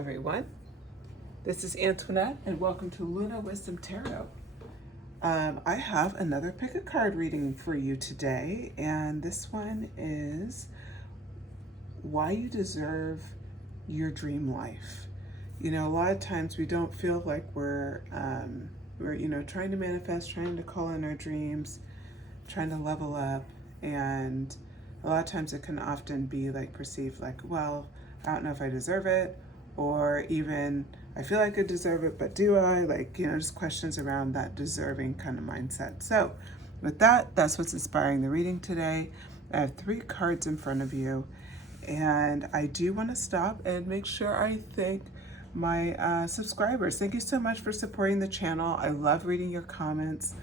everyone. This is Antoinette and welcome to Luna Wisdom Tarot. I have another pick a card reading for you today, and this one is why you deserve your dream life. You know, a lot of times we don't feel like we're trying to manifest, trying to call in our dreams, trying to level up, and a lot of times it can often be like perceived like, well, I don't know if I deserve it, or even I feel like I deserve it, but do I? Like, just questions around that deserving kind of mindset. So with that, that's what's inspiring the reading today. I have 3 cards in front of you, and I do want to stop and make sure I thank my subscribers. Thank you so much for supporting the channel. I love reading your comments.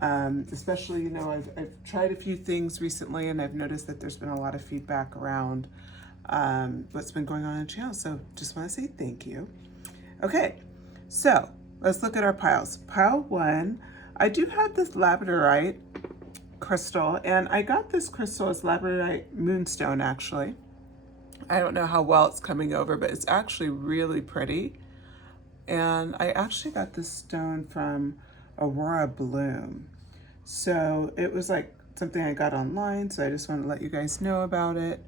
Especially, I've tried a few things recently, and I've noticed that there's been a lot of feedback around what's been going on the channel. So just want to say thank you. Okay, so let's look at our piles. Pile 1, I do have this labradorite crystal, and I got this crystal as labradorite moonstone actually. I don't know how well it's coming over, but it's actually really pretty. And I actually got this stone from Aurora Bloom. So it was like something I got online, so I just want to let you guys know about it.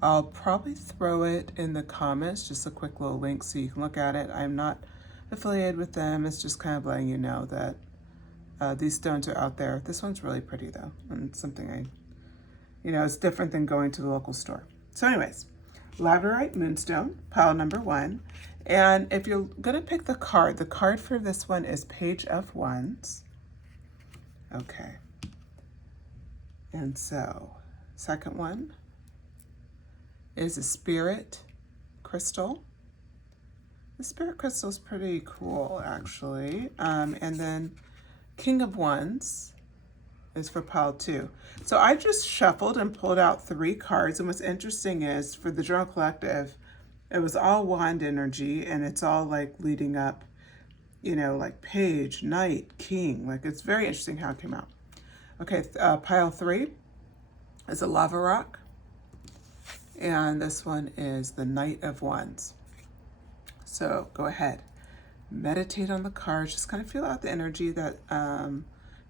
I'll probably throw it in the comments, just a quick little link so you can look at it. I'm not affiliated with them. It's just kind of letting you know that these stones are out there. This one's really pretty though, and something it's different than going to the local store. So anyways, labradorite moonstone, pile number 1. And if you're gonna pick the card for this one is Page of Wands. Okay. And so, second one is a spirit crystal. The spirit crystal is pretty cool, actually. And then King of Wands is for pile 2. So I just shuffled and pulled out 3 cards. And what's interesting is for the Journal Collective, it was all wand energy, and it's all like leading up, like page, knight, king. Like, it's very interesting how it came out. Okay, pile 3 is a lava rock. And this one is the Knight of Wands. So go ahead, meditate on the cards, just kind of feel out the energy that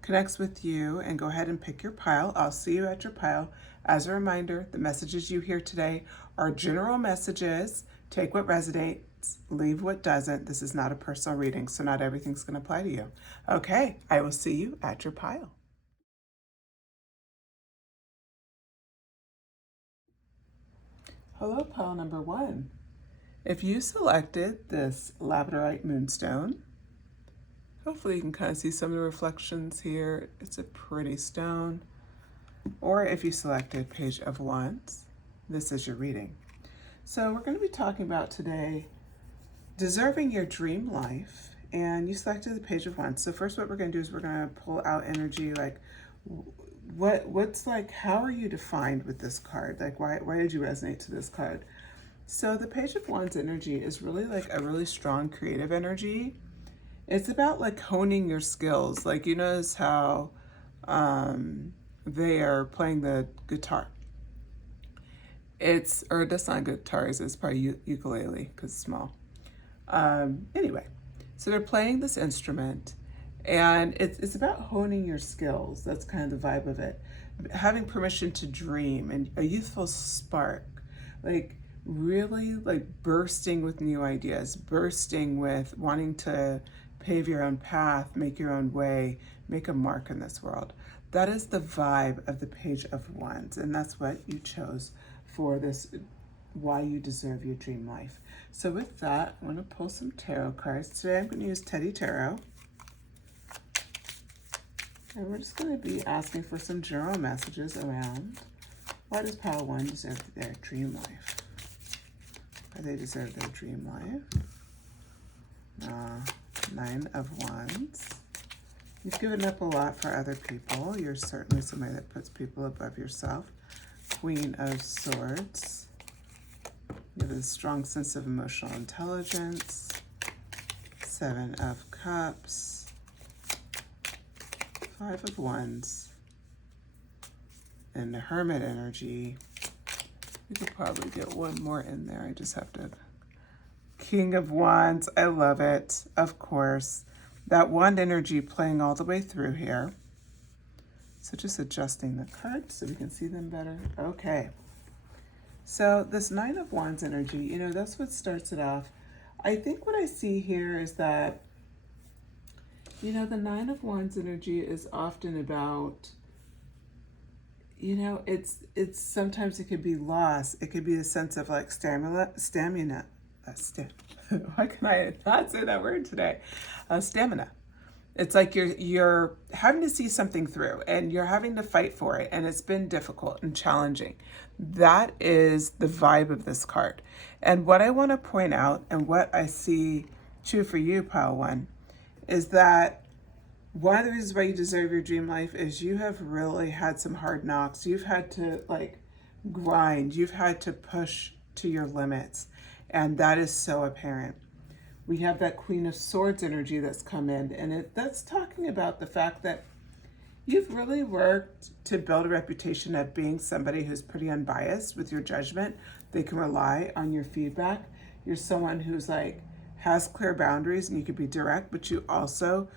connects with you, and go ahead and pick your pile. I'll see you at your pile. As a reminder, the messages you hear today are general messages. Take what resonates, leave what doesn't. This is not a personal reading, so not everything's going to apply to you. Okay, I will see you at your pile. Hello, pile number 1. If you selected this labradorite moonstone, hopefully you can kind of see some of the reflections here. It's a pretty stone. Or if you selected Page of Wands, this is your reading. So we're going to be talking about today deserving your dream life, and you selected the Page of Wands. So first what we're going to do is we're going to pull out energy, like what's like, how are you defined with this card? Like, why did you resonate to this card? So the Page of Wands energy is really like a really strong creative energy. It's about like honing your skills. Like, you notice how they are playing the guitar. That's not guitars, it's probably ukulele because it's small. Anyway, so they're playing this instrument, and it's about honing your skills. That's kind of the vibe of it. Having permission to dream and a youthful spark, like really like bursting with new ideas, bursting with wanting to pave your own path, make your own way, make a mark in this world. That is the vibe of the Page of Wands, and that's what you chose for this, why you deserve your dream life. So with that, I'm going to pull some tarot cards. Today I'm going to use Teddy Tarot. And we're just going to be asking for some general messages around why does pile 1 deserve their dream life? Why they deserve their dream life? 9 of Wands. You've given up a lot for other people. You're certainly somebody that puts people above yourself. Queen of Swords. You have a strong sense of emotional intelligence. 7 of Cups. 5 of Wands. And the Hermit energy. You could probably get one more in there. I just have to King of Wands. I love it. Of course. That wand energy playing all the way through here. So just adjusting the cards so we can see them better. Okay. So this Nine of Wands energy, you know, that's what starts it off. I think what I see here is that, you know, the Nine of Wands energy is often about, you know, it's sometimes it could be loss. It could be a sense of like stamina. Why can I not say that word today? Stamina. It's like you're having to see something through and you're having to fight for it, and it's been difficult and challenging. That is the vibe of this card. And what I want to point out, and what I see true for you, Pile One, is that one of the reasons why you deserve your dream life is you have really had some hard knocks. You've had to like grind. You've had to push to your limits. And that is so apparent. We have that Queen of Swords energy that's come in, and that's talking about the fact that you've really worked to build a reputation of being somebody who's pretty unbiased with your judgment. They can rely on your feedback. You're someone who's like has clear boundaries, and you can be direct, but you also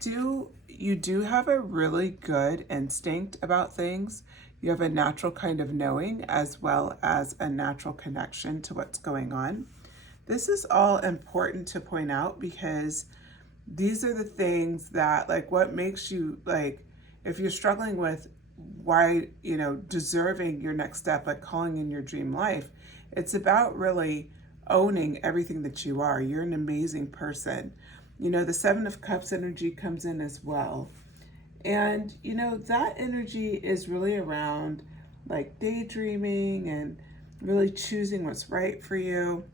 do have a really good instinct about things. You have a natural kind of knowing as well as a natural connection to what's going on. This is all important to point out because these are the things that, like, what makes you, like, if you're struggling with why, you know, deserving your next step, like calling in your dream life, it's about really owning everything that you are. You're an amazing person. You know, the Seven of Cups energy comes in as well. And, you know, that energy is really around like daydreaming and really choosing what's right for you.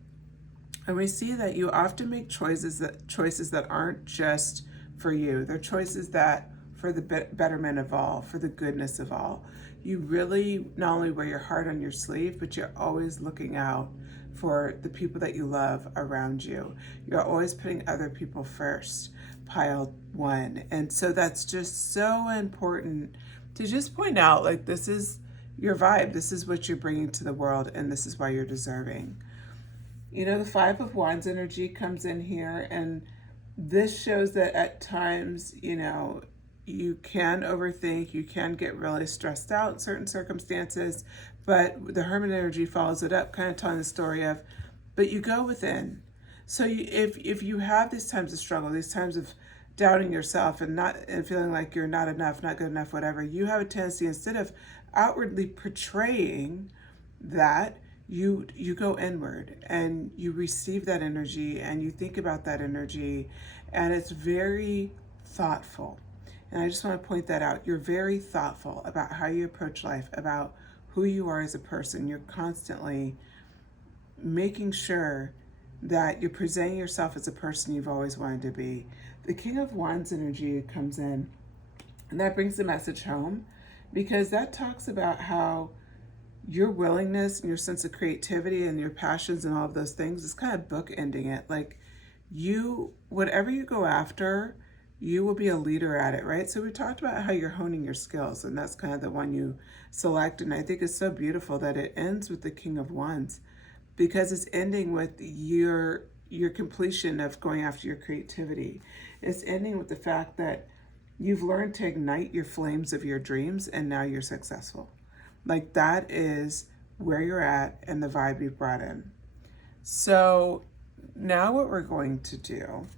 And we see that you often make choices that aren't just for you. They're choices that for the betterment of all, for the goodness of all. You really not only wear your heart on your sleeve, but you're always looking out for the people that you love around you. You're always putting other people first, Pile One. And so that's just so important to just point out, like, this is your vibe. This is what you're bringing to the world, and this is why you're deserving. You know, the Five of Wands energy comes in here, and this shows that at times, you know, you can overthink, you can get really stressed out in certain circumstances, but the Hermit energy follows it up, kind of telling the story of, but you go within. So if you have these times of struggle, these times of doubting yourself and feeling like you're not enough, not good enough, whatever, you have a tendency, instead of outwardly portraying that, you go inward and you receive that energy and you think about that energy, and it's very thoughtful. And I just want to point that out. You're very thoughtful about how you approach life, about who you are as a person. You're constantly making sure that you're presenting yourself as a person you've always wanted to be. The King of Wands energy comes in, and that brings the message home, because that talks about how your willingness and your sense of creativity and your passions and all of those things is kind of bookending it. Like, you, whatever you go after, you will be a leader at it, right? So we talked about how you're honing your skills, and that's kind of the one you select. And I think it's so beautiful that it ends with the King of Wands, because it's ending with your completion of going after your creativity. It's ending with the fact that you've learned to ignite your flames of your dreams, and now you're successful. Like, that is where you're at and the vibe you've brought in. So now what we're going to do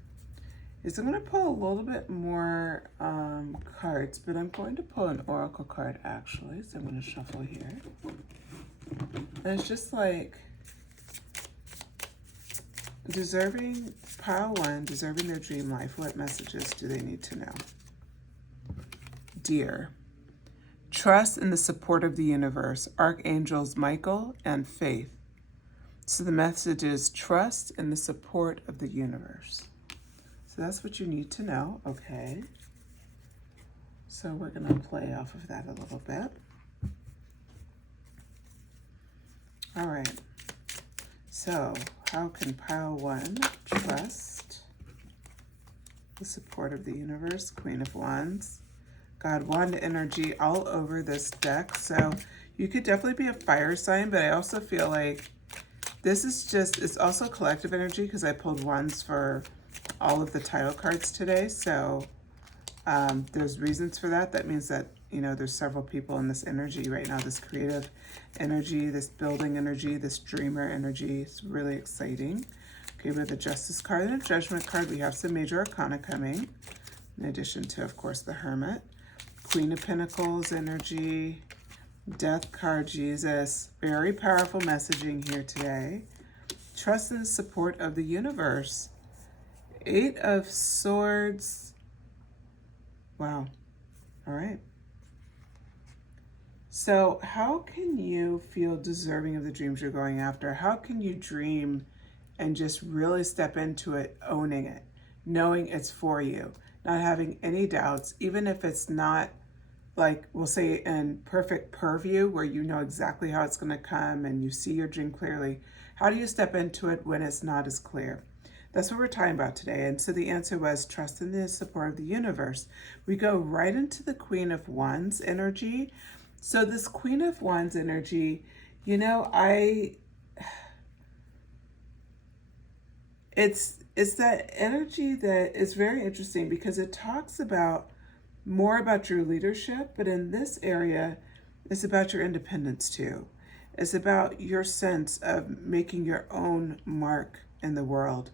is I'm going to pull a little bit more cards, but I'm going to pull an oracle card actually. So I'm going to shuffle here. And it's just like deserving, Pile One, deserving their dream life. What messages do they need to know? Dear, trust in the support of the universe, Archangels Michael and Faith. So the message is trust in the support of the universe. So that's what you need to know, okay? So we're going to play off of that a little bit. All right. So how can Pile One trust the support of the universe? Queen of Wands. God, wand energy all over this deck. So you could definitely be a fire sign, but I also feel like This is just, it's also collective energy because I pulled ones for all of the title cards today. So there's reasons for that. That means that, you know, there's several people in this energy right now, this creative energy, this building energy, this dreamer energy. It's really exciting. Okay, we have the Justice card and a Judgment card. We have some major arcana coming, in addition to, of course, the Hermit. Queen of Pentacles energy, Death card, Jesus. Very powerful messaging here today. Trust in the support of the universe. 8 of Swords. Wow. All right. So how can you feel deserving of the dreams you're going after? How can you dream and just really step into it, owning it, knowing it's for you, not having any doubts, even if it's not, like we'll say, in perfect purview where you know exactly how it's going to come and you see your dream clearly? How do you step into it when it's not as clear? That's what we're talking about today. And so the answer was trust in the support of the universe. We go right into the Queen of Wands energy. So this Queen of Wands energy, you know, it's that energy that is very interesting because it talks about more about your leadership, but in this area, it's about your independence too. It's about your sense of making your own mark in the world.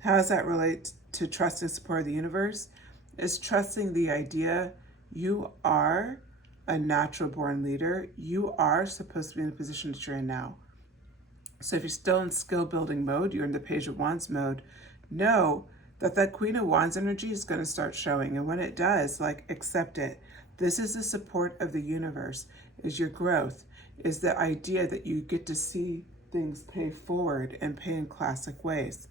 How does that relate to trust and support of the universe? It's trusting the idea you are a natural born leader. You are supposed to be in the position that you're in now. So if you're still in skill building mode, you're in the Page of Wands mode, know that that Queen of Wands energy is going to start showing. And when it does, like, accept it. This is the support of the universe, is your growth, is the idea that you get to see things pay forward and pay in classic ways.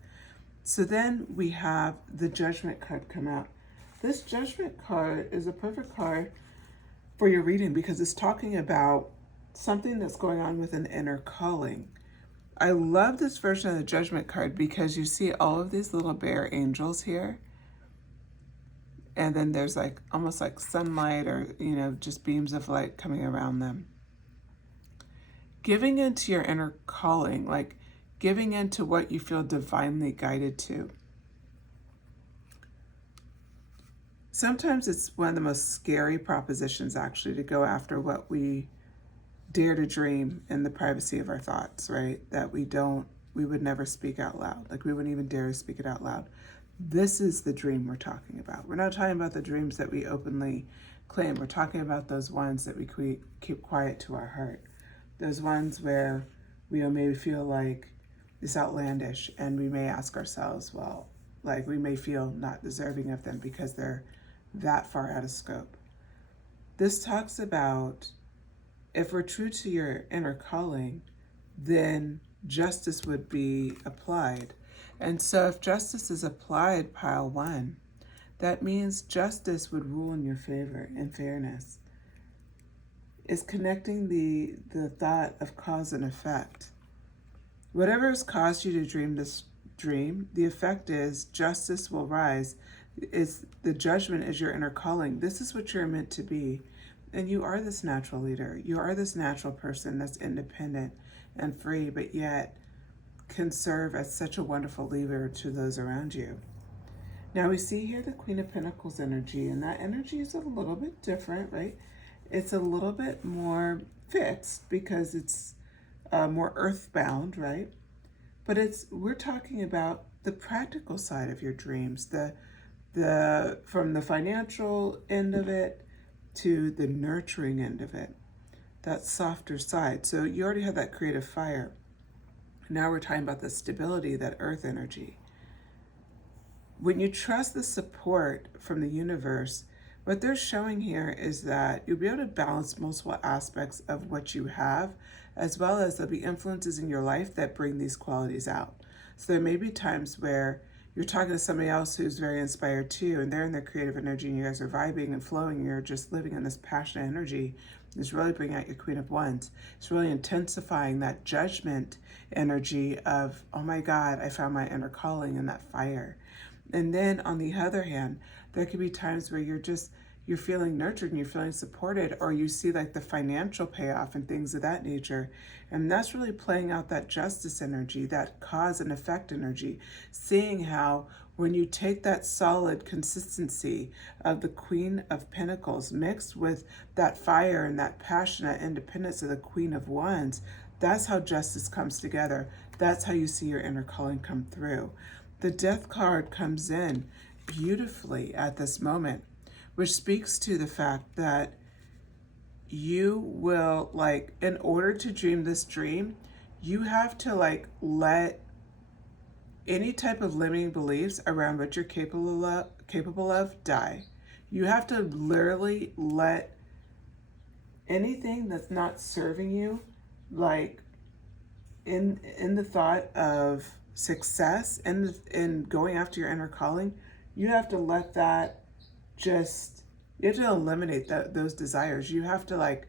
So then we have the Judgment card come out. This Judgment card is a perfect card for your reading because it's talking about something that's going on with an inner calling. I love this version of the Judgment card because you see all of these little bear angels here. And then there's like almost like sunlight or, you know, just beams of light coming around them. Giving into your inner calling, like giving into what you feel divinely guided to. Sometimes it's one of the most scary propositions actually to go after what we dare to dream in the privacy of our thoughts, right? That we would never speak out loud. Like we wouldn't even dare to speak it out loud. This is the dream we're talking about. We're not talking about the dreams that we openly claim. We're talking about those ones that we keep quiet to our heart. Those ones where we maybe feel like it's outlandish and we may ask ourselves, well, like we may feel not deserving of them because they're that far out of scope. This talks about if we're true to your inner calling, then justice would be applied. And so if justice is applied, pile 1, that means justice would rule in your favor and fairness. It's connecting the thought of cause and effect. Whatever has caused you to dream this dream, the effect is justice will rise. The judgment is your inner calling. This is what you're meant to be. And you are this natural leader. You are this natural person that's independent and free, but yet can serve as such a wonderful leader to those around you. Now we see here the Queen of Pentacles energy, and that energy is a little bit different, right? It's a little bit more fixed because it's more earthbound, right? But we're talking about the practical side of your dreams, from the financial end of it to the nurturing end of it, that softer side. So you already have that creative fire. Now we're talking about the stability, that earth energy. When you trust the support from the universe, what they're showing here is that you'll be able to balance multiple aspects of what you have, as well as there'll be influences in your life that bring these qualities out. So there may be times where you're talking to somebody else who's very inspired too, and they're in their creative energy, and you guys are vibing and flowing, and you're just living in this passionate energy. It's really bringing out your Queen of Wands. It's really intensifying that judgment energy of, oh my God, I found my inner calling and that fire. And then on the other hand, there could be times where you're just you're feeling nurtured and you're feeling supported, or you see like the financial payoff and things of that nature. And that's really playing out that justice energy, that cause and effect energy, seeing how when you take that solid consistency of the Queen of Pentacles mixed with that fire and that passionate independence of the Queen of Wands, that's how justice comes together. That's how you see your inner calling come through. The Death card comes in beautifully at this moment, which speaks to the fact that you will, like, in order to dream this dream, you have to like let any type of limiting beliefs around what you're capable of die. You have to literally let anything that's not serving you, like in the thought of success and in going after your inner calling, you have to let that just, you have to eliminate those desires. You have to like,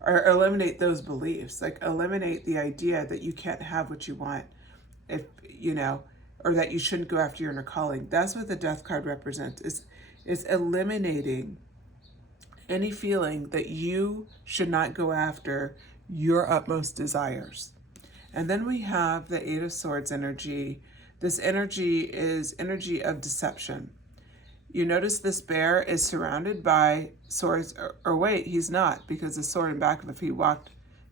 or eliminate those beliefs, like eliminate the idea that you can't have what you want, if you know, or that you shouldn't go after your inner calling. That's what the Death card represents, is eliminating any feeling that you should not go after your utmost desires. And then we have the Eight of Swords energy. This energy is energy of deception. You notice this bear is surrounded by swords, or wait, he's not, because the sword in back of him,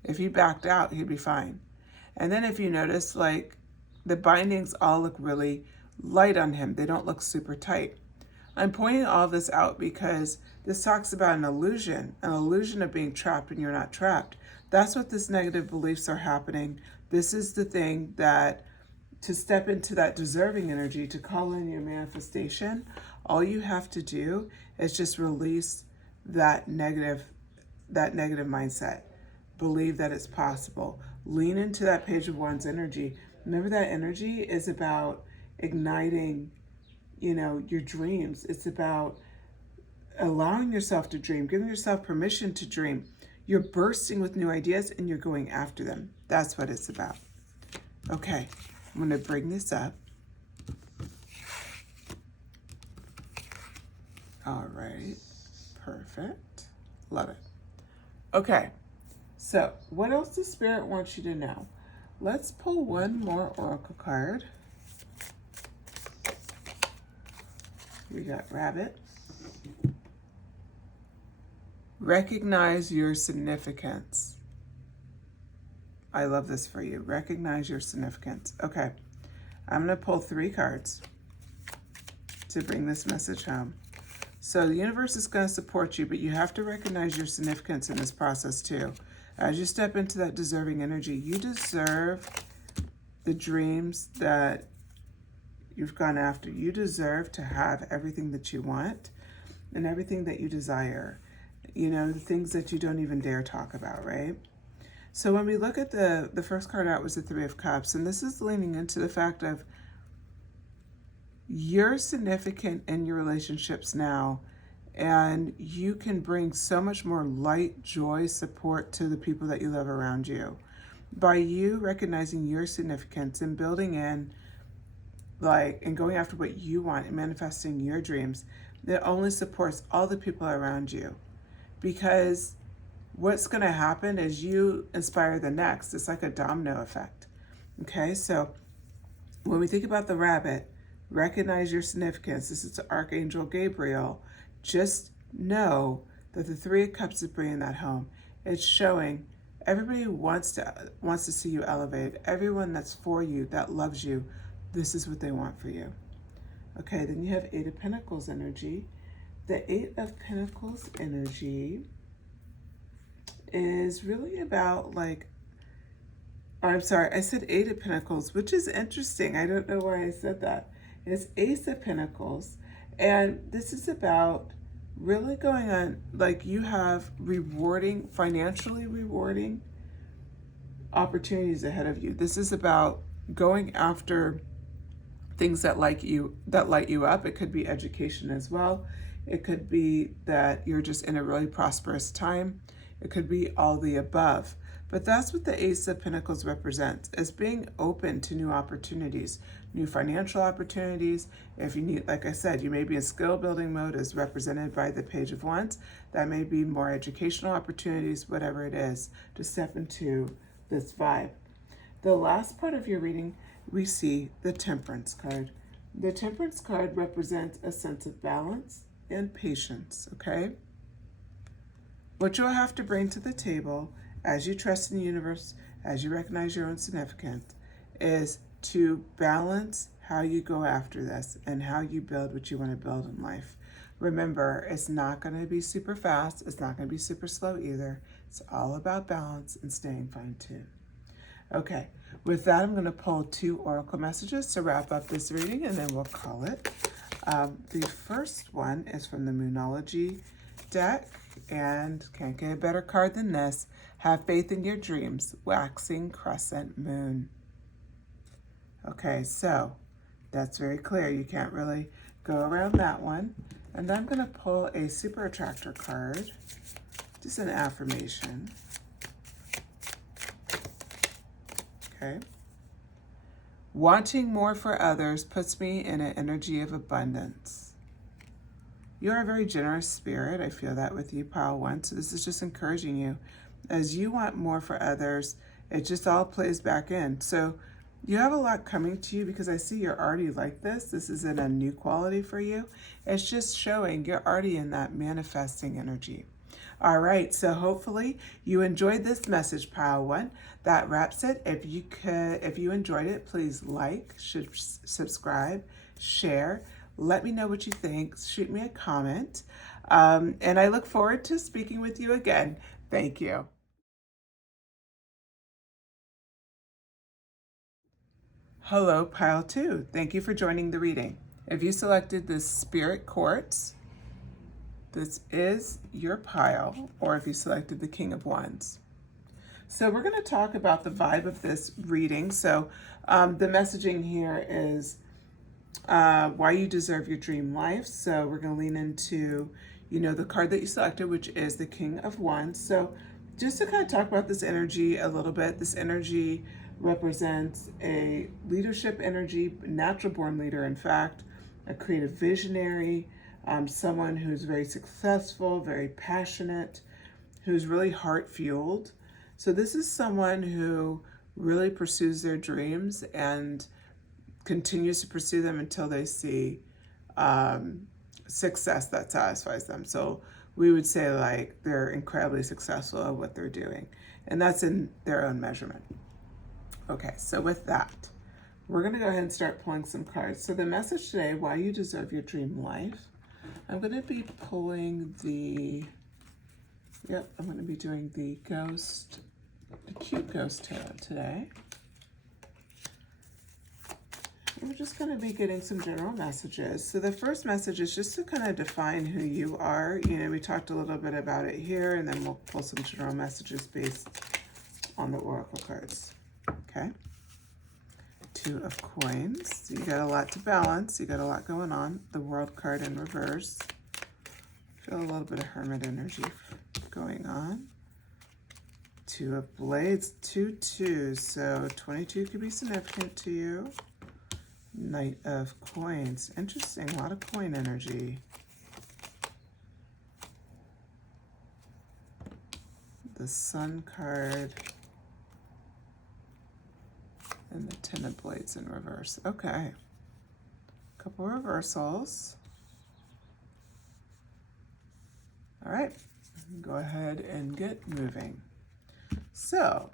if he backed out, he'd be fine. And then if you notice, like, the bindings all look really light on him. They don't look super tight. I'm pointing all this out because this talks about an illusion of being trapped when you're not trapped. That's what this negative beliefs are happening. This is the thing that, to step into that deserving energy, to call in your manifestation, all you have to do is just release that negative mindset. Believe that it's possible. Lean into that Page of Wands energy. Remember, that energy is about igniting, you know, your dreams. It's about allowing yourself to dream, giving yourself permission to dream. You're bursting with new ideas and you're going after them. That's what it's about. Okay, I'm going to bring this up. All right, perfect. Love it. Okay, so what else does Spirit want you to know? Let's pull one more oracle card. We got Rabbit. Recognize your significance. I love this for you. Recognize your significance. Okay, I'm going to pull 3 cards to bring this message home. So the universe is going to support you, but you have to recognize your significance in this process too. As you step into that deserving energy, you deserve the dreams that you've gone after. You deserve to have everything that you want and everything that you desire. You know, the things that you don't even dare talk about, right? So when we look at the first card out was the Three of Cups, and this is leaning into the fact of you're significant in your relationships now, and you can bring so much more light, joy, support to the people that you love around you. By you recognizing your significance and building in, like, and going after what you want and manifesting your dreams, that only supports all the people around you. Because what's going to happen is you inspire the next. It's like a domino effect. Okay, so when we think about the rabbit, recognize your significance. This is Archangel Gabriel. Just know that the Three of Cups is bringing that home. It's showing everybody wants to see you elevated. Everyone that's for you, that loves you, this is what they want for you. Okay, then you have Eight of Pentacles energy. The Eight of Pentacles energy is really about, like, I'm sorry, I said Eight of Pentacles, which is interesting. I don't know why I said that. It's Ace of Pentacles. And this is about really going on, like, you have rewarding, financially rewarding opportunities ahead of you. This is about going after things that light you up. It could be education as well. It could be that you're just in a really prosperous time. It could be all the above. But that's what the Ace of Pentacles represents, as being open to new opportunities, new financial opportunities. If you need, like I said, you may be in skill building mode as represented by the Page of Wands. That may be more educational opportunities, whatever it is, to step into this vibe. The last part of your reading, we see the Temperance card. The Temperance card represents a sense of balance and patience, okay? What you'll have to bring to the table as you trust in the universe, as you recognize your own significance, is to balance how you go after this and how you build what you want to build in life. Remember, it's not going to be super fast. It's not going to be super slow either. It's all about balance and staying fine-tuned. Okay, with that, I'm going to pull 2 oracle messages to wrap up this reading, and then we'll call it. The first one is from the Moonology deck, and can't get a better card than this. Have faith in your dreams, waxing crescent moon. Okay, so that's very clear. You can't really go around that one. And then I'm going to pull a Super Attractor card, just an affirmation. Okay. Wanting more for others puts me in an energy of abundance. You are a very generous spirit. I feel that with you, Pile 1. So this is just encouraging you. As you want more for others, it just all plays back in. So you have a lot coming to you because I see you're already like this. This isn't a new quality for you. It's just showing you're already in that manifesting energy. All right, so hopefully you enjoyed this message, Pile 1. That wraps it. If you enjoyed it, please like, subscribe, share. Let me know what you think. Shoot me a comment. And I look forward to speaking with you again. Thank you. Hello, Pile 2. Thank you for joining the reading. If you selected the Spirit Quartz, this is your pile, or if you selected the King of Wands. So we're going to talk about the vibe of this reading. So the messaging here is why you deserve your dream life. So we're going to lean into, the card that you selected, which is the King of Wands. So just to kind of talk about this energy a little bit, this energy represents a leadership energy, natural born leader, in fact, a creative visionary, someone who's very successful, very passionate, who's really heart-fueled. So this is someone who really pursues their dreams and continues to pursue them until they see success that satisfies them. So we would say like they're incredibly successful at what they're doing, and that's in their own measurement. Okay, so with that, we're going to go ahead and start pulling some cards. So the message today, why you deserve your dream life. I'm going to be pulling I'm going to be doing the cute ghost tarot today. We're just going to be getting some general messages. So the first message is just to kind of define who you are. We talked a little bit about it here, and then we'll pull some general messages based on the oracle cards. Okay. 2 of Coins. So you got a lot to balance. You got a lot going on. The World card in reverse. Feel a little bit of Hermit energy going on. 2 of Blades. 2 2s. So 22 could be significant to you. Knight of Coins. Interesting. A lot of coin energy. The Sun card. And the 10 of Blades in reverse. Okay. Couple reversals. All right. Go ahead and get moving. So,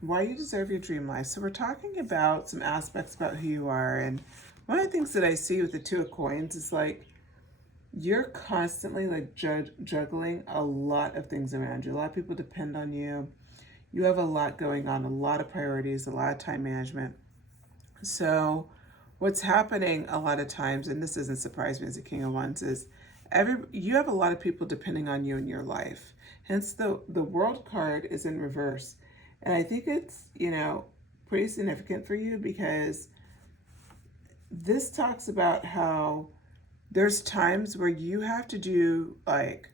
why you deserve your dream life. So we're talking about some aspects about who you are. And one of the things that I see with the 2 of Coins is like, you're constantly like juggling a lot of things around you. A lot of people depend on you. You have a lot going on, a lot of priorities, a lot of time management. So what's happening a lot of times, and this doesn't surprise me as a King of Wands, is you have a lot of people depending on you in your life. Hence the World card is in reverse. And I think it's, pretty significant for you because this talks about how there's times where you have to do like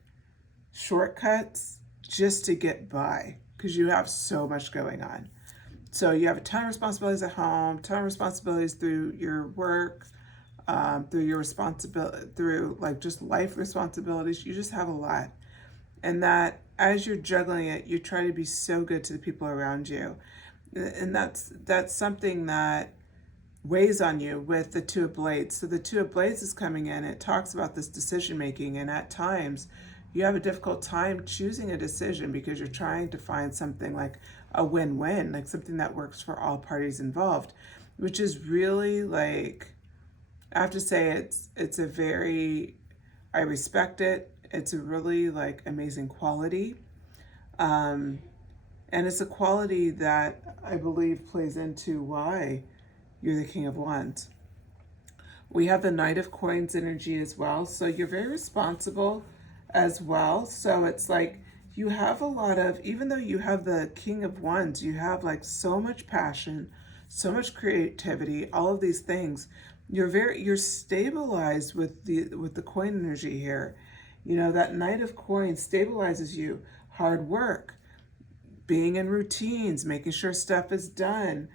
shortcuts just to get by because you have so much going on. So you have a ton of responsibilities at home, ton of responsibilities through your work, through your responsibility, through like just life responsibilities. You just have a lot. And that as you're juggling it, you try to be so good to the people around you. And that's something that weighs on you with the Two of Blades. So the Two of Blades is coming in. It talks about this decision making, and at times you have a difficult time choosing a decision because you're trying to find something like a win-win, like something that works for all parties involved, which is really like, I have to say it's a very, I respect it. It's a really like amazing quality. And it's a quality that I believe plays into why you're the King of Wands. We have the Knight of Coins energy as well. So you're very responsible as well. So it's like you have a lot of, even though you have the King of Wands, you have like so much passion, so much creativity, all of these things. You're stabilized with the coin energy here. You know, that Knight of Coins stabilizes you. Hard work, being in routines, making sure stuff is done,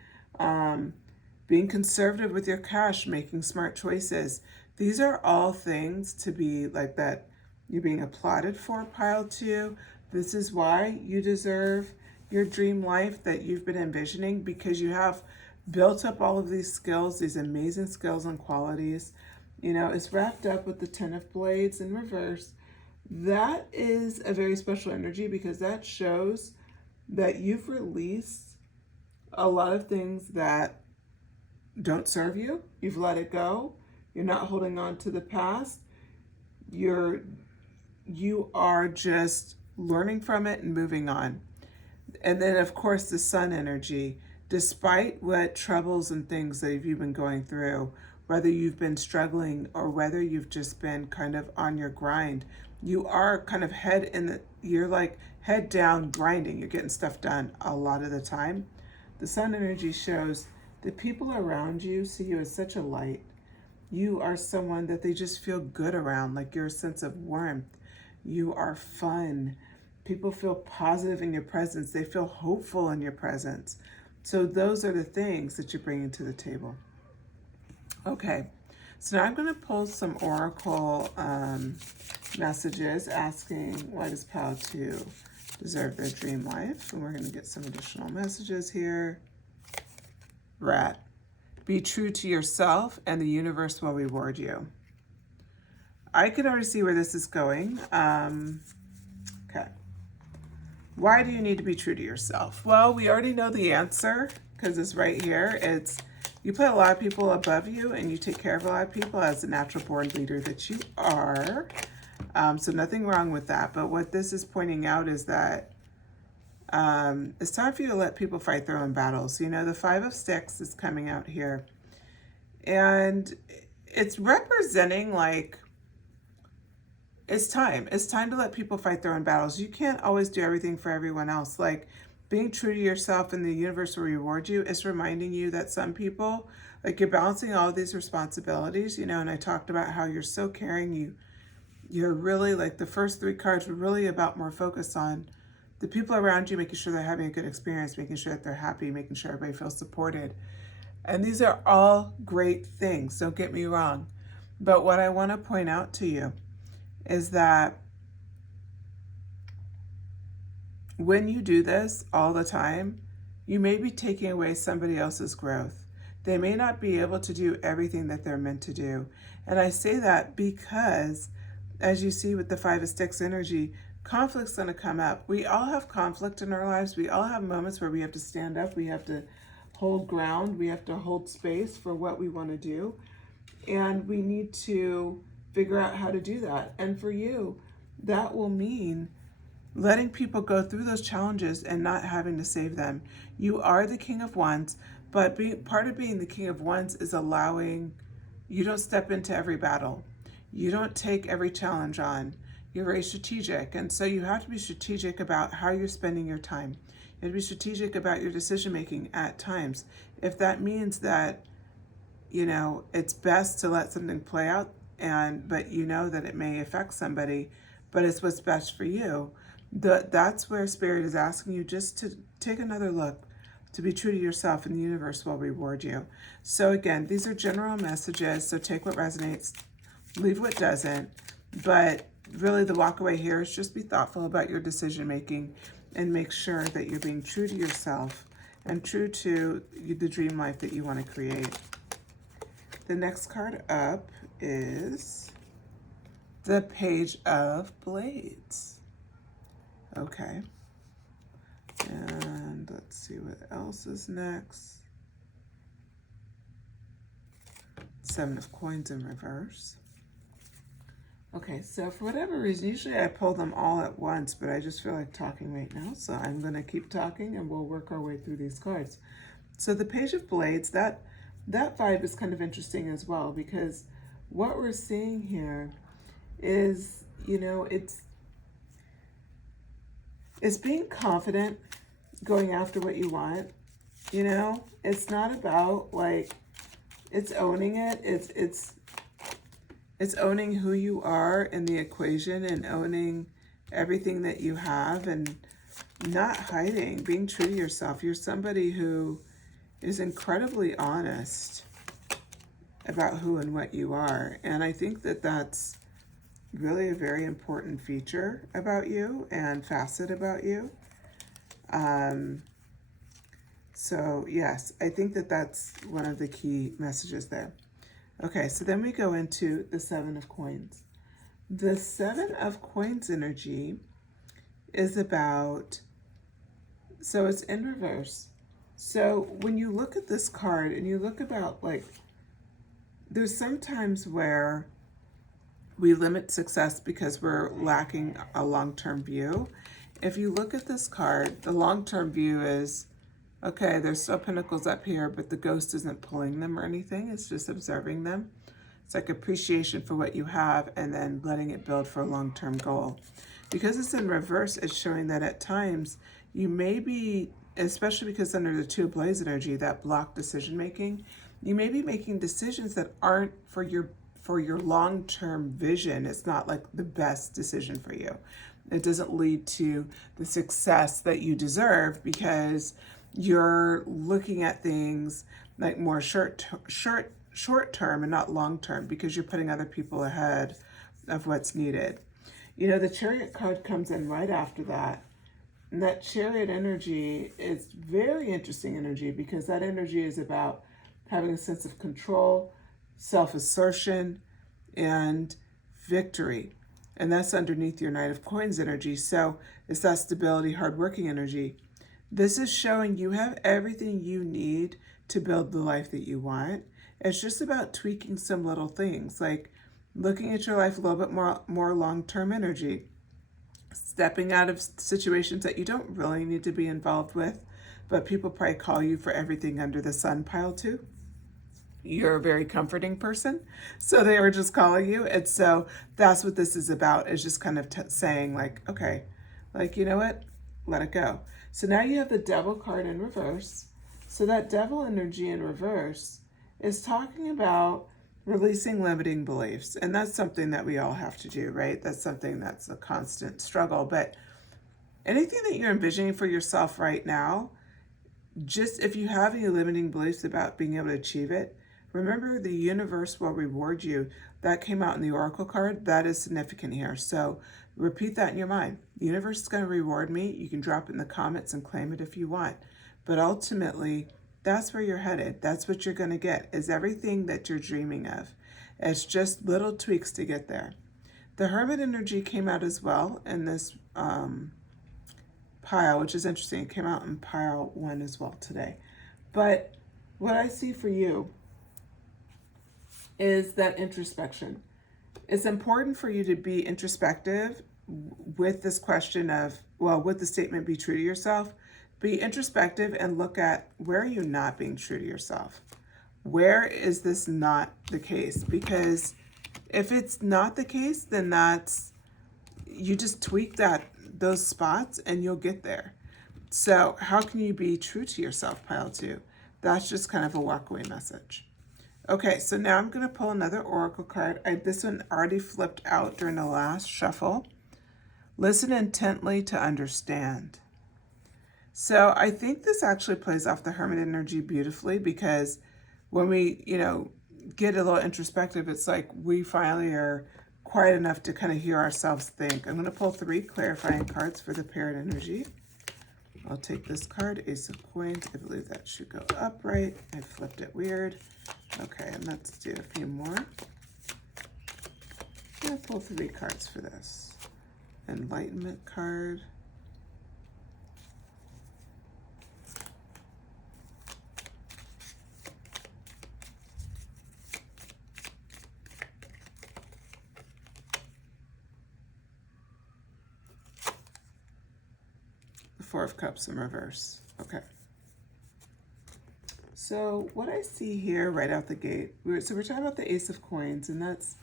being conservative with your cash, making smart choices. These are all things to be like that you're being applauded for, pile 2. This is why you deserve your dream life that you've been envisioning, because you have built up all of these skills, these amazing skills and qualities. You know, it's wrapped up with the Ten of Blades in reverse. That is a very special energy because that shows that you've released a lot of things that don't serve you. You've let it go. You're not holding on to the past. You are just learning from it and moving on. And then of course the Sun energy, despite what troubles and things that you've been going through, whether you've been struggling or whether you've just been kind of on your grind, you are kind of you're like head down grinding. You're getting stuff done a lot of the time. The Sun energy shows the people around you see you as such a light. You are someone that they just feel good around, like you're a sense of warmth. You are fun. People feel positive in your presence. They feel hopeful in your presence. So those are the things that you're bringing to the table. Okay, so now I'm going to pull some oracle messages asking why does pile 2 deserve their dream life? And we're going to get some additional messages here. Rat. Be true to yourself and the universe will reward you. I can already see where this is going. Okay. Why do you need to be true to yourself? Well, we already know the answer because it's right here. It's you put a lot of people above you and you take care of a lot of people as a natural born leader that you are. So nothing wrong with that. But what this is pointing out is that it's time for you to let people fight their own battles. You know, the 5 of Sticks is coming out here. And it's representing like, it's time. It's time to let people fight their own battles. You can't always do everything for everyone else. Like being true to yourself and the universe will reward you is reminding you that some people, like you're balancing all of these responsibilities, you know, and I talked about how you're so caring. You're really like the first 3 cards were really about more focus on the people around you, making sure they're having a good experience, making sure that they're happy, making sure everybody feels supported. And these are all great things, don't get me wrong. But what I want to point out to you is that when you do this all the time, you may be taking away somebody else's growth. They may not be able to do everything that they're meant to do. And I say that because, as you see with the 5 of Sticks energy, conflict's going to come up. We all have conflict in our lives. We all have moments where we have to stand up. We have to hold ground. We have to hold space for what we want to do. And we need to figure out how to do that. And for you, that will mean letting people go through those challenges and not having to save them. You are the King of Wands, but part of being the King of Wands is allowing, you don't step into every battle. You don't take every challenge on. You're very strategic. And so you have to be strategic about how you're spending your time. You have to be strategic about your decision making at times. If that means that, you know, it's best to let something play out but you know that it may affect somebody, but it's what's best for you, That's where Spirit is asking you just to take another look, to be true to yourself, and the universe will reward you. So again, these are general messages, so take what resonates, leave what doesn't. But really the walk away here is just be thoughtful about your decision making and make sure that you're being true to yourself and true to the dream life that you want to create. The next card up is the Page of Blades. Okay. And let's see what else is next. Seven of Coins in reverse. Okay, so for whatever reason, usually I pull them all at once, but I just feel like talking right now, so I'm going to keep talking and we'll work our way through these cards. So the Page of Blades, that vibe is kind of interesting as well, because what we're seeing here is, you know, it's being confident, going after what you want. You know, it's not about like, it's owning it. It's owning who you are in the equation and owning everything that you have and not hiding, being true to yourself. You're somebody who is incredibly honest about who and what you are. And I think that that's really a very important feature about you and facet about you. So yes, I think that that's one of the key messages there. Okay, so then we go into the Seven of Coins. The Seven of Coins energy is about, so it's in reverse. So when you look at this card and you look about like, there's some times where we limit success because we're lacking a long-term view. If you look at this card, the long-term view is, okay, there's still pentacles up here, but the ghost isn't pulling them or anything. It's just observing them. It's like appreciation for what you have and then letting it build for a long-term goal. Because it's in reverse, it's showing that at times you may be, especially because under the Two of Blades energy, that block decision-making, you may be making decisions that aren't for your long-term vision. It's not like the best decision for you. It doesn't lead to the success that you deserve because you're looking at things like more short term and not long term because you're putting other people ahead of what's needed. You know, the Chariot card comes in right after that. And that Chariot energy is very interesting energy because that energy is about having a sense of control, self-assertion, and victory. And that's underneath your Knight of Coins energy. So it's that stability, hardworking energy. This is showing you have everything you need to build the life that you want. It's just about tweaking some little things, like looking at your life a little bit more long-term energy, stepping out of situations that you don't really need to be involved with, but people probably call you for everything under the sun pile too. You're a very comforting person, so they were just calling you. And so that's what this is about, is just kind of saying like, okay, like, you know what, let it go. So now you have the Devil card in reverse. So that Devil energy in reverse is talking about releasing limiting beliefs. And that's something that we all have to do, right? That's something that's a constant struggle. But anything that you're envisioning for yourself right now, just if you have any limiting beliefs about being able to achieve it, remember the universe will reward you. That came out in the Oracle card. That is significant here. So repeat that in your mind. The universe is going to reward me. You can drop it in the comments and claim it if you want. But ultimately, that's where you're headed. That's what you're going to get, is everything that you're dreaming of. It's just little tweaks to get there. The Hermit energy came out as well in this pile, which is interesting. It came out in pile 1 as well today. But what I see for you is that introspection. It's important for you to be introspective with this question of, well, with the statement, be true to yourself. Be introspective and look at, where are you not being true to yourself? Where is this not the case? Because if it's not the case, then that's, you just tweak those spots and you'll get there. So how can you be true to yourself, pile 2? That's just kind of a walkaway message. Okay, so now I'm going to pull another Oracle card. This one already flipped out during the last shuffle. Listen intently to understand. So I think this actually plays off the Hermit energy beautifully, because when we, get a little introspective, it's like we finally are quiet enough to kind of hear ourselves think. I'm going to pull 3 clarifying cards for the Parrot energy. I'll take this card, Ace of Coins. I believe that should go upright. I flipped it weird. Okay, and let's do a few more. I'm going to pull 3 cards for this. Enlightenment card. The 4 of Cups in reverse. Okay. So what I see here right out the gate, we're talking about the Ace of Coins, and that's,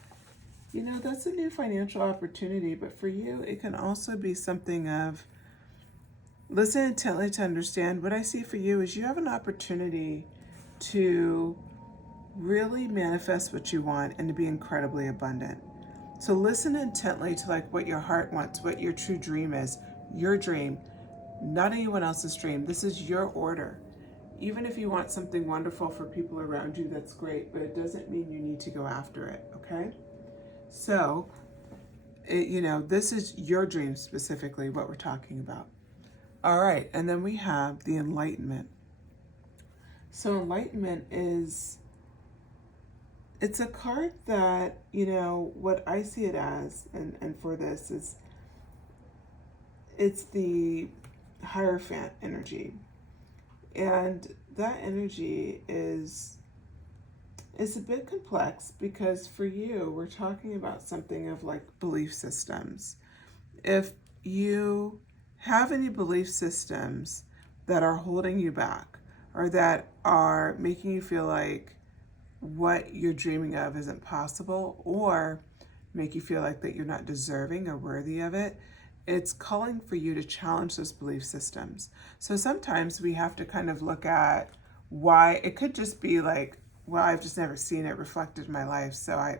that's a new financial opportunity, but for you, it can also be something of listen intently to understand. What I see for you is you have an opportunity to really manifest what you want and to be incredibly abundant. So listen intently to like what your heart wants, what your true dream is, your dream, not anyone else's dream. This is your order. Even if you want something wonderful for people around you, that's great, but it doesn't mean you need to go after it, okay? So, this is your dream specifically, what we're talking about. All right, and then we have the Enlightenment. So Enlightenment it's a card that, what I see it as, and for this is, it's the Hierophant energy. And that energy is a bit complex, because for you, we're talking about something of like belief systems. If you have any belief systems that are holding you back, or that are making you feel like what you're dreaming of isn't possible, or make you feel like that you're not deserving or worthy of it, it's calling for you to challenge those belief systems. So sometimes we have to kind of look at why. It could just be like, well, I've just never seen it reflected in my life, so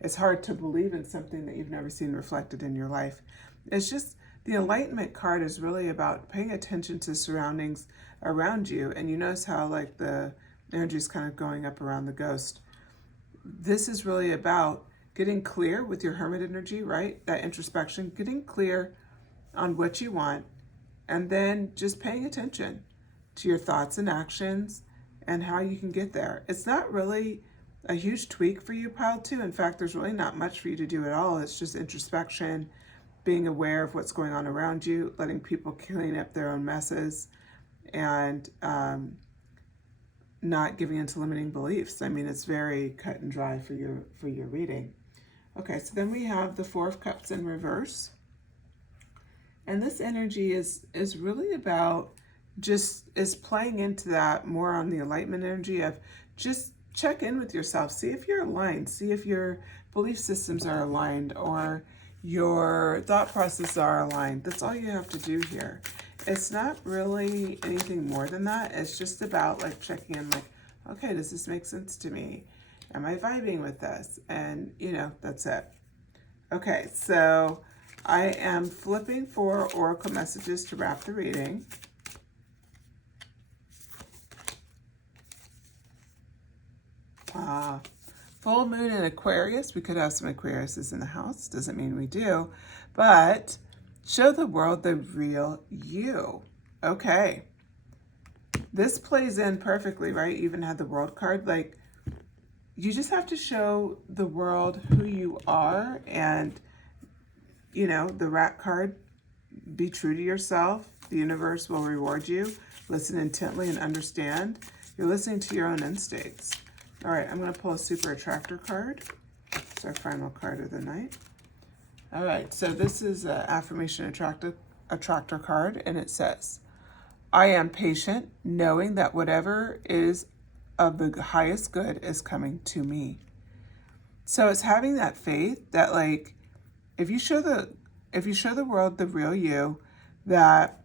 it's hard to believe in something that you've never seen reflected in your life. It's just, the Enlightenment card is really about paying attention to surroundings around you, and you notice how like the energy is kind of going up around the ghost. This is really about getting clear with your Hermit energy, right? That introspection, getting clear on what you want, and then just paying attention to your thoughts and actions and how you can get there. It's not really a huge tweak for you, pile 2. In fact, there's really not much for you to do at all. It's just introspection, being aware of what's going on around you, letting people clean up their own messes, and not giving into limiting beliefs. I mean, it's very cut and dry for your reading. Okay, so then we have the 4 of Cups in reverse. And this energy is really about is playing into that more on the Enlightenment energy of just check in with yourself. See if you're aligned. See if your belief systems are aligned, or your thought processes are aligned. That's all you have to do here. It's not really anything more than that. It's just about like checking in, like, okay, does this make sense to me? Am I vibing with this? And, that's it. Okay, so I am flipping for oracle messages to wrap the reading. Full moon in Aquarius. We could have some Aquariuses in the house. Doesn't mean we do. But show the world the real you. Okay. This plays in perfectly, right? You even had the World card. Like, you just have to show the world who you are. And, the Rat card, be true to yourself. The universe will reward you. Listen intently and understand. You're listening to your own instincts. All right, I'm going to pull a Super Attractor card. It's our final card of the night. All right, so this is an Affirmation Attractor card, and it says, I am patient, knowing that whatever is of the highest good is coming to me. So it's having that faith that, like, if you show the world the real you, that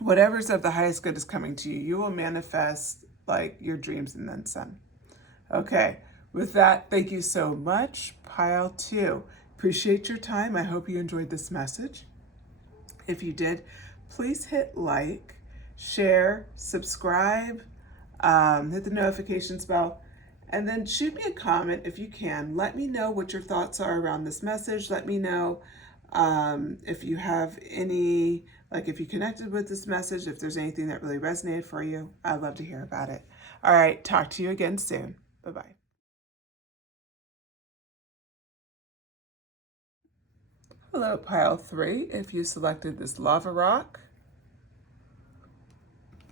whatever's of the highest good is coming to you, you will manifest like your dreams and then some. Okay, with that, thank you so much, pile 2. Appreciate your time. I hope you enjoyed this message. If you did, please hit like, share, subscribe, hit the notifications bell, and then shoot me a comment if you can. Let me know what your thoughts are around this message. Let me know if you have any, like if you connected with this message, if there's anything that really resonated for you. I'd love to hear about it. All right, talk to you again soon. Bye-bye. Hello, pile 3. If you selected this lava rock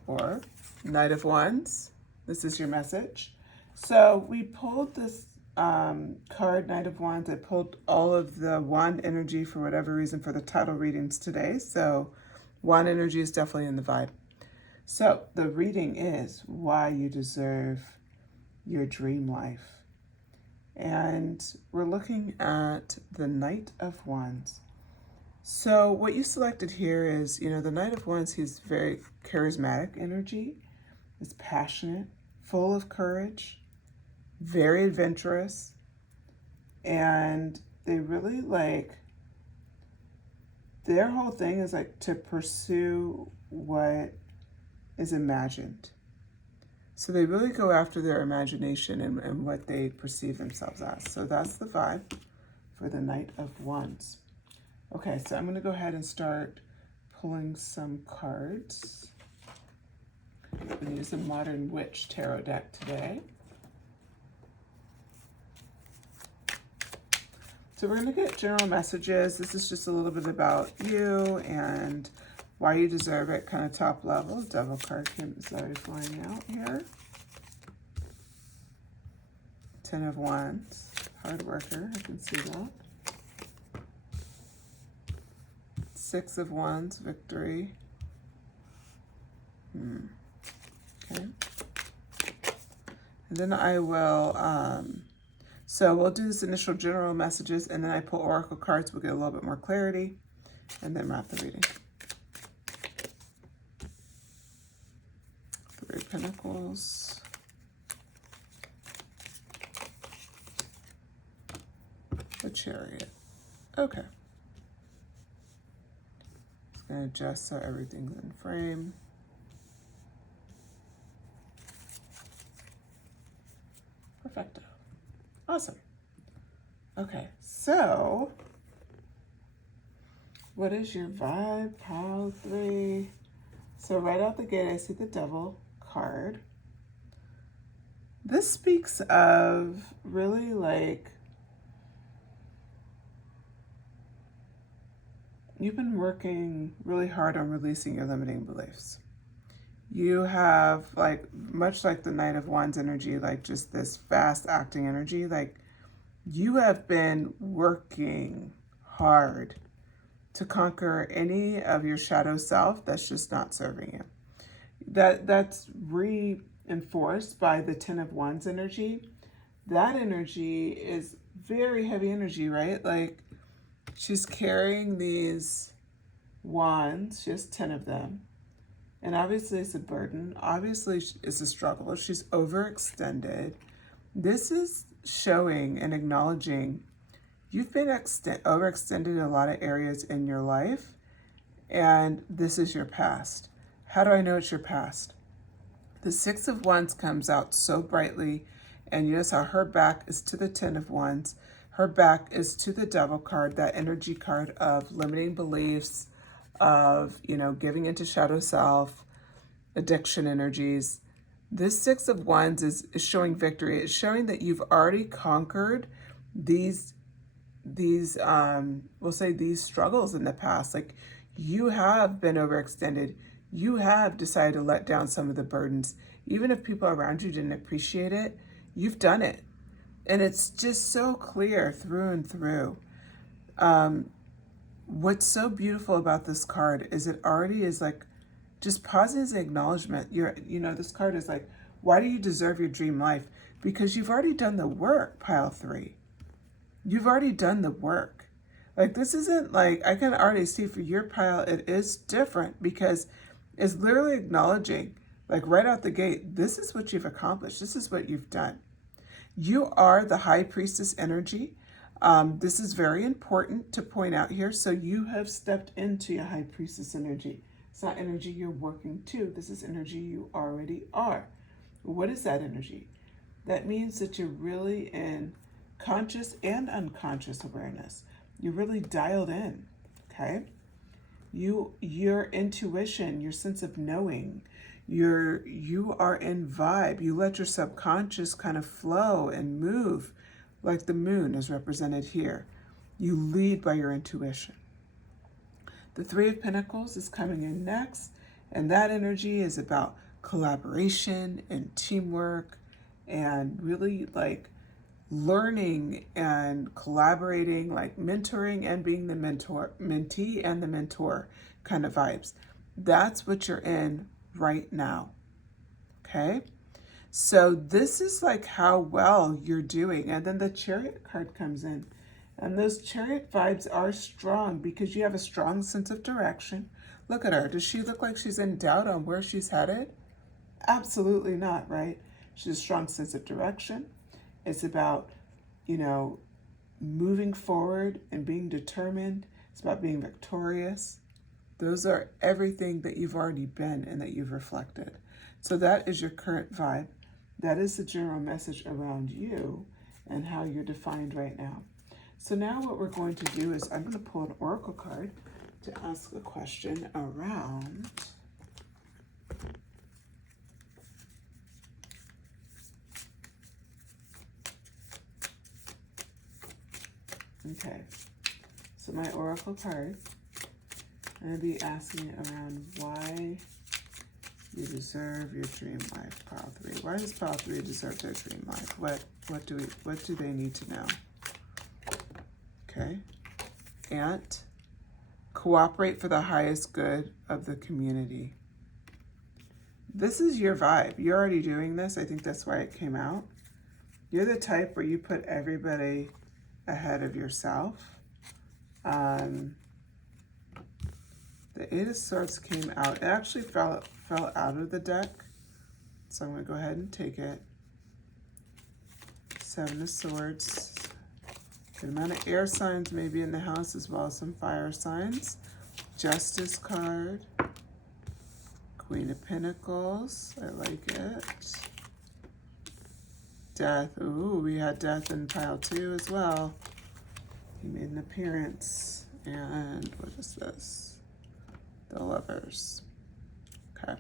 or Knight of Wands, this is your message. So we pulled this card, Knight of Wands. I pulled all of the wand energy for whatever reason for the title readings today. So wand energy is definitely in the vibe. So the reading is why you deserve your dream life. And we're looking at the Knight of Wands. So what you selected here is, you know, the Knight of Wands, he's very charismatic energy. He's passionate, full of courage, very adventurous. And they really like, their whole thing is like to pursue what is imagined. So they really go after their imagination and what they perceive themselves as. So that's the vibe for the Knight of Wands. Okay, so I'm going to go ahead and start pulling some cards. I'm going to use a Modern Witch tarot deck today. So we're going to get general messages. This is just a little bit about you and why you deserve it, kind of top level. Devil card is already flying out here. 10 of Wands, hard worker, I can see that. 6 of Wands, victory. Okay. And then I will, so we'll do this initial general messages, and then I pull oracle cards. We'll get a little bit more clarity, and then wrap the reading. 3 of Pentacles. The Chariot. Okay. Just going to adjust so everything's in frame. Perfecto. Awesome. Okay, so what is your vibe, pile 3? So right out the gate, I see the Devil card. This speaks of really like, you've been working really hard on releasing your limiting beliefs. You have, like, much like the Knight of Wands energy, like just this fast acting energy, like you have been working hard to conquer any of your shadow self that's just not serving you. That's reinforced by the 10 of Wands energy. That energy is very heavy energy, right? Like, she's carrying these wands, she has 10 of them. And obviously it's a burden. Obviously it's a struggle. She's overextended. This is showing and acknowledging you've been overextended in a lot of areas in your life. And this is your past. How do I know it's your past? The 6 of Wands comes out so brightly. And you notice how her back is to the 10 of Wands. Her back is to the Devil card, that energy card of limiting beliefs, of, you know, giving into shadow self, addiction energies. This 6 of Wands is showing victory. It's showing that you've already conquered these we'll say these struggles in the past. Like, you have been overextended. You have decided to let down some of the burdens. Even if people around you didn't appreciate it, you've done it. And it's just so clear through and through. What's so beautiful about this card is it already is like just pausing as an acknowledgement. You know, this card is like, why do you deserve your dream life? Because you've already done the work, pile 3. You've already done the work. Like, this isn't like, I can already see for your pile, it is different because it's literally acknowledging, like right out the gate, this is what you've accomplished. This is what you've done. You are the high priestess energy. This is very important to point out here. So you have stepped into your High Priestess energy. It's not energy you're working to. This is energy you already are. What is that energy? That means that you're really in conscious and unconscious awareness. You're really dialed in, okay? Your intuition, your sense of knowing, you are in vibe. You let your subconscious kind of flow and move like the moon is represented here. You lead by your intuition. The Three of Pentacles is coming in next, and that energy is about collaboration and teamwork and really like learning and collaborating, like mentoring and being the mentee and the mentor kind of vibes. That's what you're in right now. Okay? So this is like how well you're doing. And then the Chariot card comes in. And those Chariot vibes are strong because you have a strong sense of direction. Look at her. Does she look like she's in doubt on where she's headed? Absolutely not, right? She has a strong sense of direction. It's about, moving forward and being determined. It's about being victorious. Those are everything that you've already been and that you've reflected. So that is your current vibe. That is the general message around you and how you're defined right now. So now what we're going to do is I'm going to pull an oracle card to ask a question around okay, so my oracle card, I'm going to be asking around why you deserve your dream life, pile 3. Why does pile 3 deserve their dream life? What do they need to know? Okay. Ant, cooperate for the highest good of the community. This is your vibe. You're already doing this. I think that's why it came out. You're the type where you put everybody ahead of yourself. The Eight of Swords came out. It actually fell out of the deck. So I'm going to go ahead and take it. Seven of Swords. Good amount of air signs maybe in the house as well as some fire signs. Justice card. Queen of Pentacles. I like it. Death. Ooh, we had Death in pile 2 as well. He made an appearance. And what is this? The Lovers. Okay.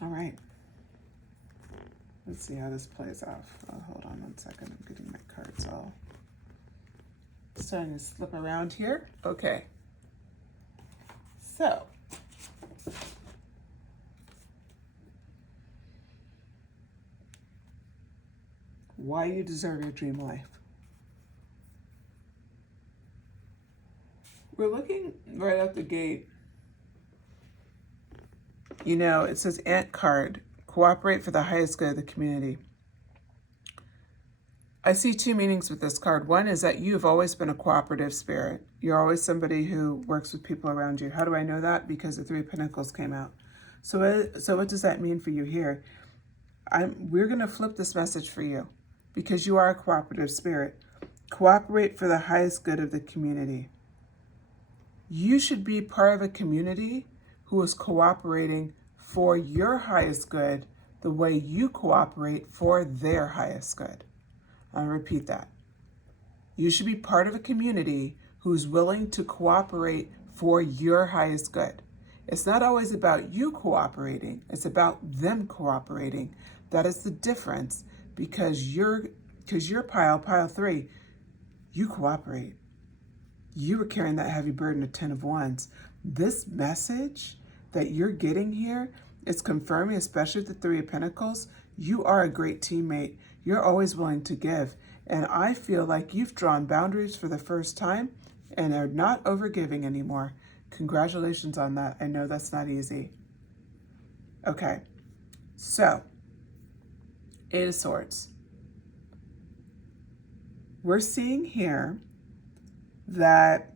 All right. Let's see how this plays out. Oh, hold on one second. I'm getting my cards all starting to slip around here. Okay. So. Why you deserve your dream life. We're looking right out the gate. It says Ant card, cooperate for the highest good of the community. I see two meanings with this card. One is that you've always been a cooperative spirit. You're always somebody who works with people around you. How do I know that? Because the Three of Pentacles came out. So what does that mean for you here? We're going to flip this message for you because you are a cooperative spirit. Cooperate for the highest good of the community. You should be part of a community who is cooperating for your highest good the way you cooperate for their highest good. I'll repeat that. You should be part of a community who's willing to cooperate for your highest good. It's not always about you cooperating. It's about them cooperating. That is the difference because you're pile 3, you cooperate. You were carrying that heavy burden of 10 of Wands. This message that you're getting here is confirming, especially the Three of Pentacles, you are a great teammate. You're always willing to give. And I feel like you've drawn boundaries for the first time and are not overgiving anymore. Congratulations on that. I know that's not easy. Okay, so Eight of Swords. We're seeing here that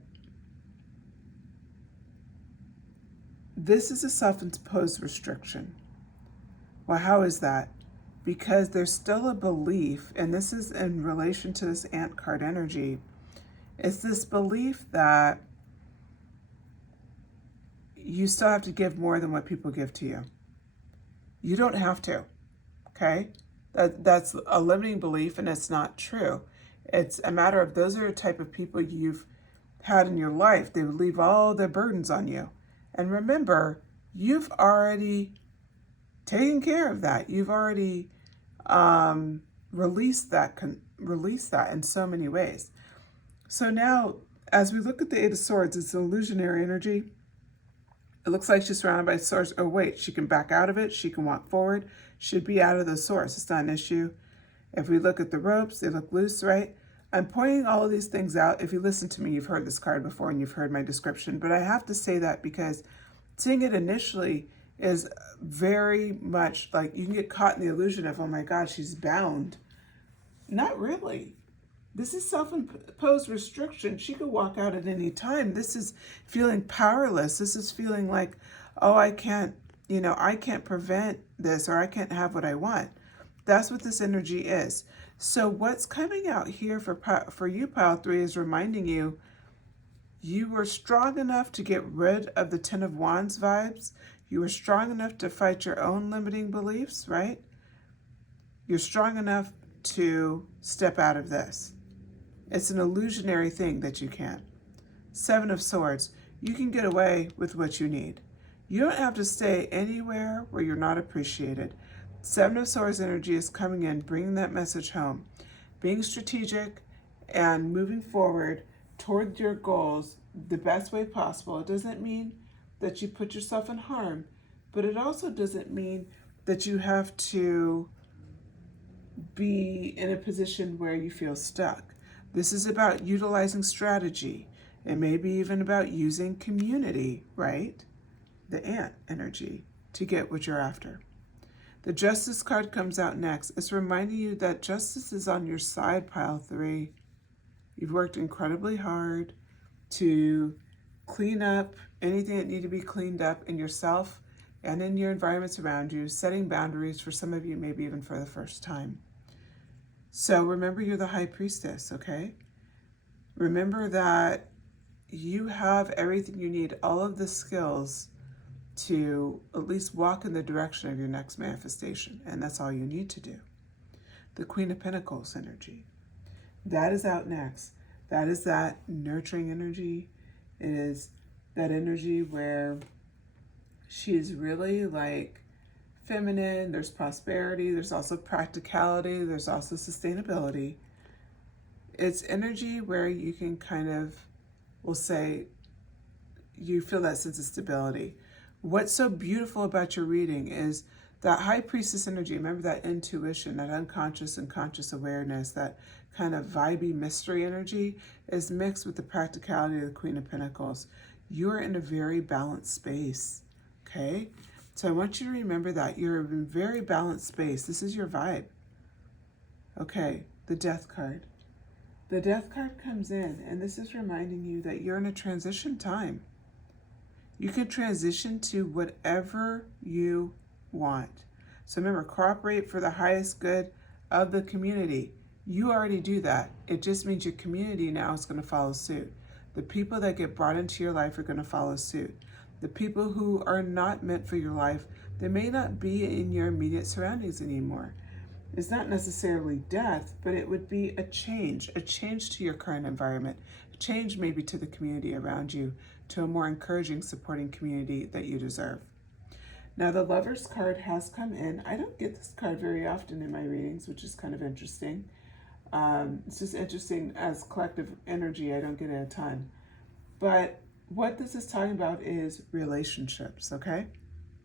this is a self-imposed restriction. Well, how is that? because there's still a belief, and this is in relation to this ant card energy. It's this belief that you still have to give more than what people give to you. You don't have to, okay? That's a limiting belief, and it's not true. It's a matter of those are the type of people you've had in your life. They would leave all their burdens on you. And remember, you've already taken care of that. You've already released that in so many ways. So now, as we look at the Eight of Swords, it's an illusionary energy. It looks like she's surrounded by swords. Oh, wait, she can back out of it. She can walk forward. She'd be out of the swords. It's not an issue. If we look at the ropes, they look loose, right? I'm pointing all of these things out. If you listen to me, you've heard this card before and you've heard my description. But I have to say that because seeing it initially is very much like you can get caught in the illusion of, oh my God, she's bound. Not really. This is self-imposed restriction. She could walk out at any time. This is feeling powerless. This is feeling like, oh, I can't prevent this, or I can't have what I want. That's what this energy is. So what's coming out here for you, Pile 3, is reminding you, you were strong enough to get rid of the Ten of Wands vibes. You were strong enough to fight your own limiting beliefs, right? You're strong enough to step out of this. It's an illusionary thing that you can. Seven of Swords. You can get away with what you need. You don't have to stay anywhere where you're not appreciated. Seven of Swords energy is coming in, bringing that message home. Being strategic and moving forward toward your goals the best way possible. It doesn't mean that you put yourself in harm, but it also doesn't mean that you have to be in a position where you feel stuck. This is about utilizing strategy. It may be even about using community, right? The ant energy to get what you're after. The Justice card comes out next. It's reminding you that justice is on your side, Pile 3. You've worked incredibly hard to clean up anything that needs to be cleaned up in yourself and in your environments around you, setting boundaries for some of you, maybe even for the first time. So remember, you're the High Priestess, okay? Remember that you have everything you need, all of the skills to at least walk in the direction of your next manifestation, and that's all you need to do. The Queen of Pentacles energy. That is out next. That is that nurturing energy. It is that energy where she's really like feminine. There's prosperity. There's also practicality. There's also sustainability. It's energy where you can kind of, we'll say, you feel that sense of stability. What's so beautiful about your reading is that High Priestess energy. Remember that intuition, that unconscious and conscious awareness, that kind of vibey mystery energy is mixed with the practicality of the Queen of Pentacles. You're in a very balanced space, okay? So I want you to remember that. You're in a very balanced space. This is your vibe. Okay, the Death card. The Death card comes in, and this is reminding you that you're in a transition time. You can transition to whatever you want. So remember, cooperate for the highest good of the community. You already do that. It just means your community now is going to follow suit. The people that get brought into your life are going to follow suit. The people who are not meant for your life, they may not be in your immediate surroundings anymore. It's not necessarily death, but it would be a change to your current environment, a change maybe to the community around you, to a more encouraging, supporting community that you deserve. Now the Lovers card has come in. I don't get this card very often in my readings, which is kind of interesting. It's just interesting as collective energy. I don't get it a ton. But what this is talking about is relationships, okay?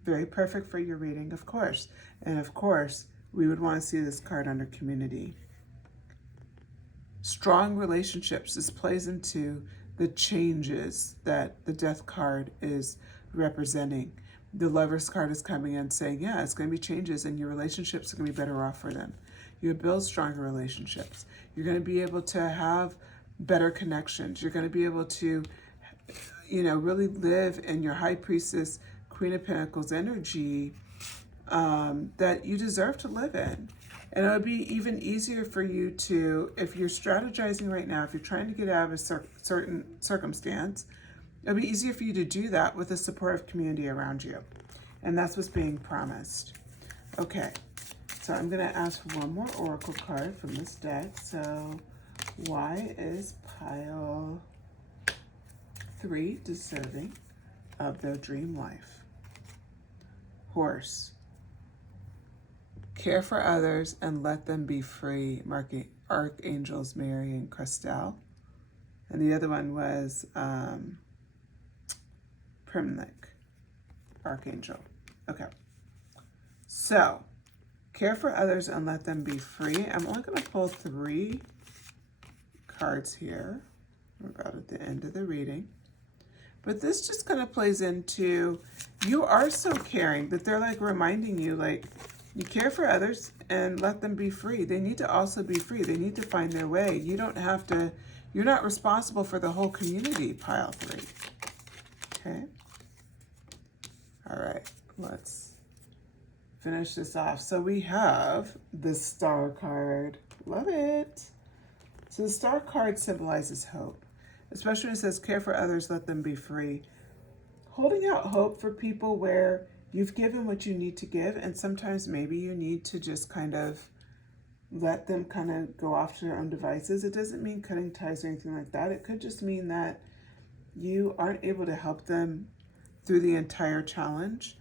Very perfect for your reading, of course. And of course, we would want to see this card under community. Strong relationships. This plays into the changes that the Death card is representing. The Lovers card is coming in saying, yeah, it's going to be changes and your relationships are going to be better off for them. You build stronger relationships. You're going to be able to have better connections. You're going to be able to, really live in your High Priestess, Queen of Pentacles energy that you deserve to live in. And it would be even easier for you to, if you're strategizing right now, if you're trying to get out of a certain circumstance, it would be easier for you to do that with a supportive community around you. And that's what's being promised. Okay, so I'm going to ask for one more oracle card from this deck. So why is pile 3 deserving of their dream life? Horse. Care for others and let them be free. Archangels Mary and Christelle. And the other one was Primnic, Archangel. Okay. So, care for others and let them be free. I'm only going to pull 3 cards here. We're about at the end of the reading. But this just kind of plays into, you are so caring, that they're like reminding you, like, you care for others and let them be free. They need to also be free. They need to find their way. You don't have to, you're not responsible for the whole community, pile 3. Okay. All right, let's finish this off. So we have the Star card. Love it. So the Star card symbolizes hope, especially when it says care for others, let them be free. Holding out hope for people where you've given what you need to give, and sometimes maybe you need to just kind of let them kind of go off to their own devices. It doesn't mean cutting ties or anything like that. It could just mean that you aren't able to help them through the entire challenge.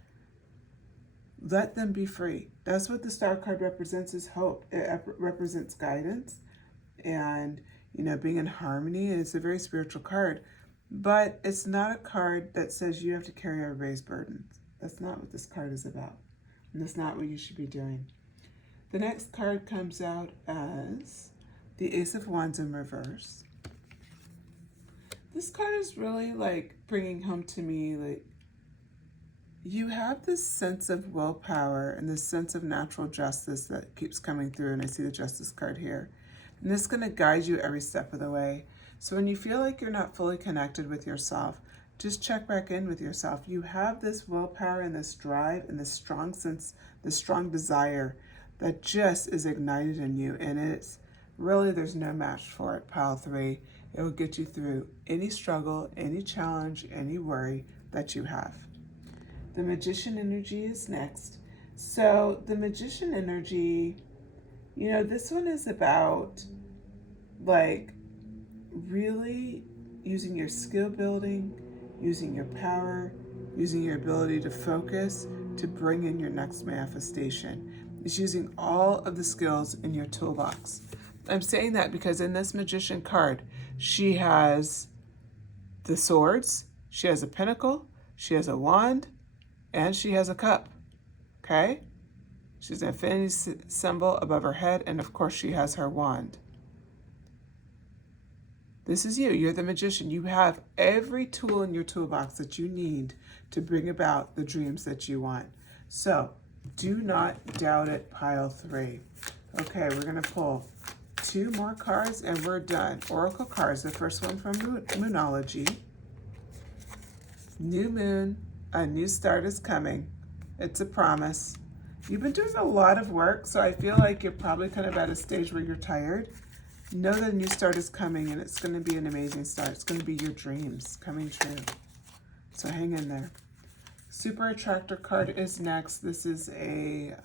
Let them be free. That's what the Star card represents, is hope. It represents guidance, and being in harmony. Is a very spiritual card, but it's not a card that says you have to carry everybody's burdens. That's not what this card is about, and that's not what you should be doing. The next card comes out as the Ace of Wands in reverse. This card is really like bringing home to me, like, you have this sense of willpower and this sense of natural justice that keeps coming through, and I see the Justice card here. And this is going to guide you every step of the way. So when you feel like you're not fully connected with yourself, just check back in with yourself. You have this willpower and this drive and this strong sense, this strong desire that just is ignited in you. And it's really, there's no match for it, pile 3. It will get you through any struggle, any challenge, any worry that you have. The Magician energy is next. So the Magician energy, this one is about like really using your skill building, using your power, using your ability to focus to bring in your next manifestation. It's using all of the skills in your toolbox. I'm saying that because in this Magician card, she has the swords, she has a pentacle, she has a wand, and she has a cup. Okay? She's an infinity symbol above her head, and of course she has her wand. This is you. You're the magician. You have every tool in your toolbox that you need to bring about the dreams that you want. So do not doubt it, pile 3. Okay, we're going to pull 2 more cards and we're done. Oracle cards. The first one from Moonology. New moon, a new start is coming. It's a promise. You've been doing a lot of work, so I feel like you're probably kind of at a stage where you're tired. Know that a new start is coming, and it's going to be an amazing start. It's going to be your dreams coming true. So hang in there. Super Attractor card is next. This is a,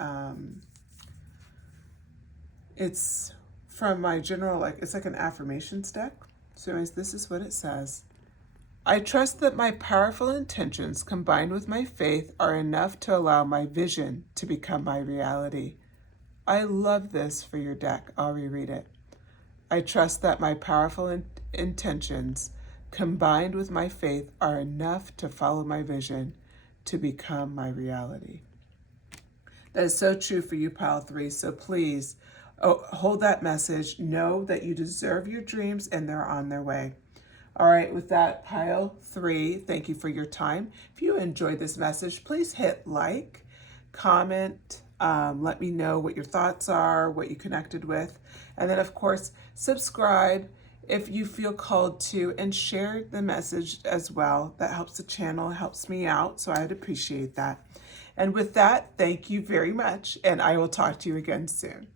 it's from my general, it's like an affirmations deck. So anyways, this is what it says. I trust that my powerful intentions combined with my faith are enough to allow my vision to become my reality. I love this for your deck. I'll reread it. I trust that my powerful intentions combined with my faith are enough to follow my vision to become my reality. That is so true for you, pile 3. So please hold that message. Know that you deserve your dreams and they're on their way. All right, with that, pile 3, thank you for your time. If you enjoyed this message, please hit like, comment, let me know what your thoughts are, what you connected with. And then, of course, subscribe if you feel called to, and share the message as well. That helps the channel, helps me out, so I'd appreciate that. And with that, thank you very much, and I will talk to you again soon.